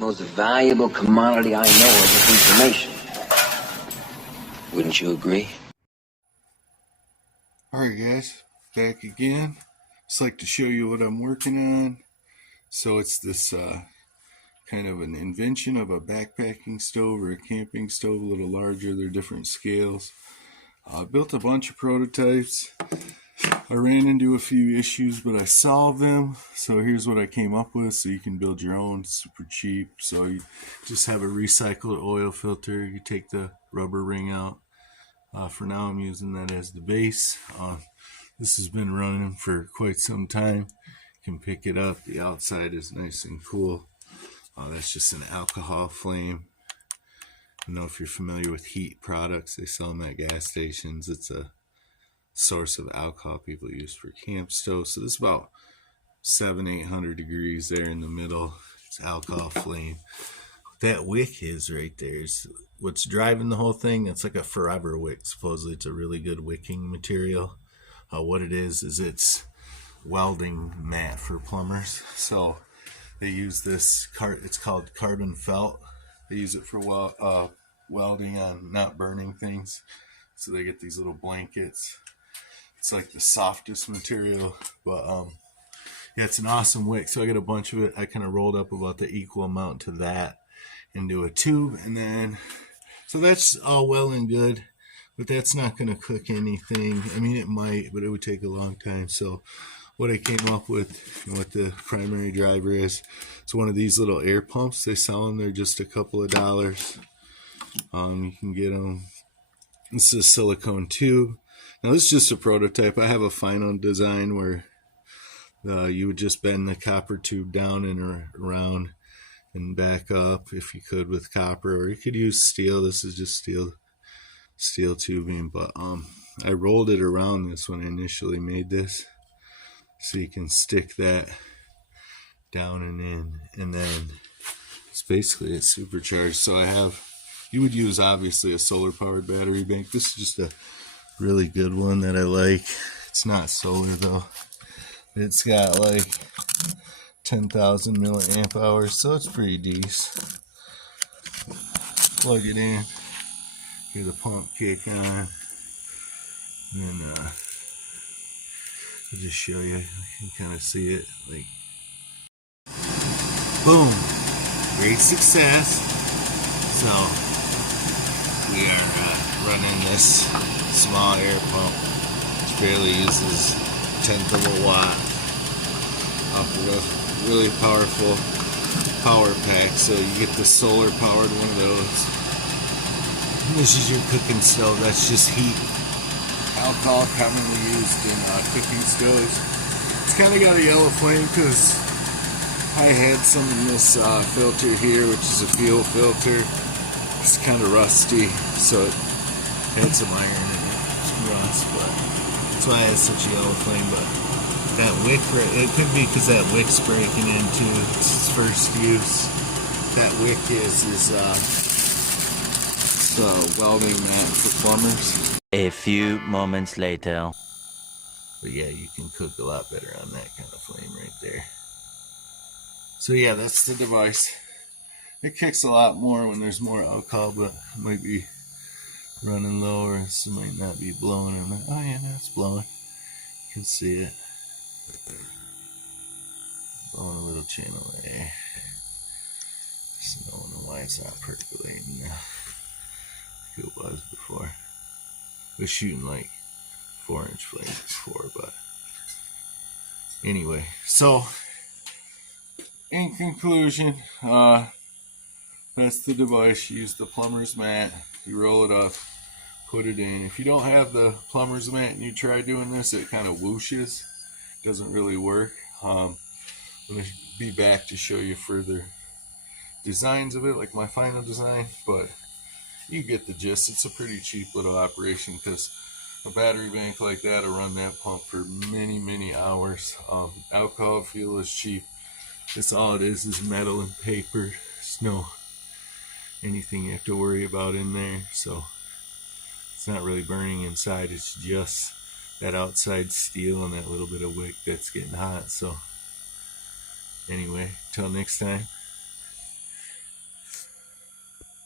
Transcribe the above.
most valuable commodity I know is information. Wouldn't you agree? Alright guys, back again. Just like to show you what I'm working on. So it's this kind of an invention of a backpacking stove or a camping stove, a little larger. They're different scales. I built a bunch of prototypes. I ran into a few issues, but I solved them. So here's what I came up with. So you can build your own, super cheap. So you just have a recycled oil filter. You take the rubber ring out. For now I'm using that as the base. This has been running for quite some time. You can pick it up. The outside is nice and cool. That's just an alcohol flame. I don't know if you're familiar with heat products. They sell them at gas stations. It's a source of alcohol people use for camp stoves. So this is about 700-800 degrees there in the middle. It's alcohol flame. That wick is right there is what's driving the whole thing. It's like a forever wick. Supposedly it's a really good wicking material. What it is it's welding mat for plumbers. So they use this it's called carbon felt. They use it for welding on not burning things. So they get these little blankets. It's like the softest material, but yeah, it's an awesome wick. So I got a bunch of it. I kind of rolled up about the equal amount to that into a tube, and then so that's all well and good, but that's not going to cook anything. I mean, it might, but it would take a long time. So what I came up with and what the primary driver is, it's one of these little air pumps. They sell them. They're just a couple of dollars. You can get them. This is a silicone tube. Now this is just a prototype. I have a final design where you would just bend the copper tube down and around and back up if you could with copper, or you could use steel. This is just steel tubing, but I rolled it around this when I initially made this, so you can stick that down and in, and then it's basically it's supercharged. So you would use obviously a solar powered battery bank. This is just a really good one that I like. It's not solar though. It's got like 10,000 milliamp hours, so it's pretty decent. Plug it in, get the pump kick on, and then I'll just show you. You can kind of see it, like, boom, great success. So we are running this small air pump, which barely uses 1/10 of a watt, off of a really powerful power pack. So you get the solar powered one of those. And this is your cooking stove. That's just heat. Alcohol commonly used in cooking stoves. It's kind of got a yellow flame because I had some in this filter here, which is a fuel filter. It's kind of rusty, so it had some iron in it, some rust, but that's why it has such a yellow flame. But that wick, it could be because that wick's breaking into its first use. That wick is welding mat for plumbers. A few moments later. But yeah, you can cook a lot better on that kind of flame right there. So yeah, that's the device. It kicks a lot more when there's more alcohol, but it might be running low, or it might not be blowing. Oh yeah, that's blowing. You can see it. Blowing a little channel there. Just don't know why it's not percolating now. Like it was before. It was shooting like 4-inch flames before, but anyway. So in conclusion, that's the device. You use the plumber's mat. You roll it up, put it in. If you don't have the plumber's mat and you try doing this, it kind of whooshes. Doesn't really work. I'm going to be back to show you further designs of it, like my final design, but you get the gist. It's a pretty cheap little operation because a battery bank like that will run that pump for many hours. Alcohol fuel is cheap. That's all it is metal and paper. There's no anything you have to worry about in there, so it's not really burning inside. It's just that outside steel and that little bit of wick that's getting hot. So anyway, till next time.